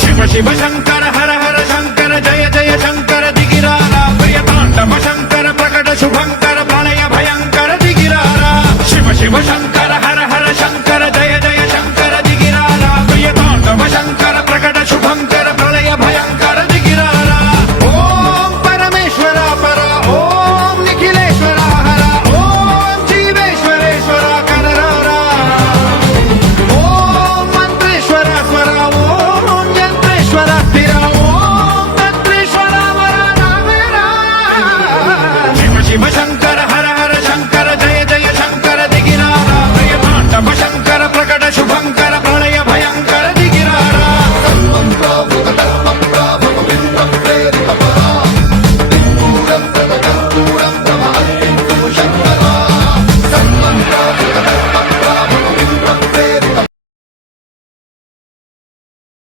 शिव शिव शंकर हर हर शंकर जय जय शंकर दिगिरारा प्रिय तांडव शंकर प्रकट शुभंकर प्रलय भयंकर दिगिरारा शिव शिव शंकर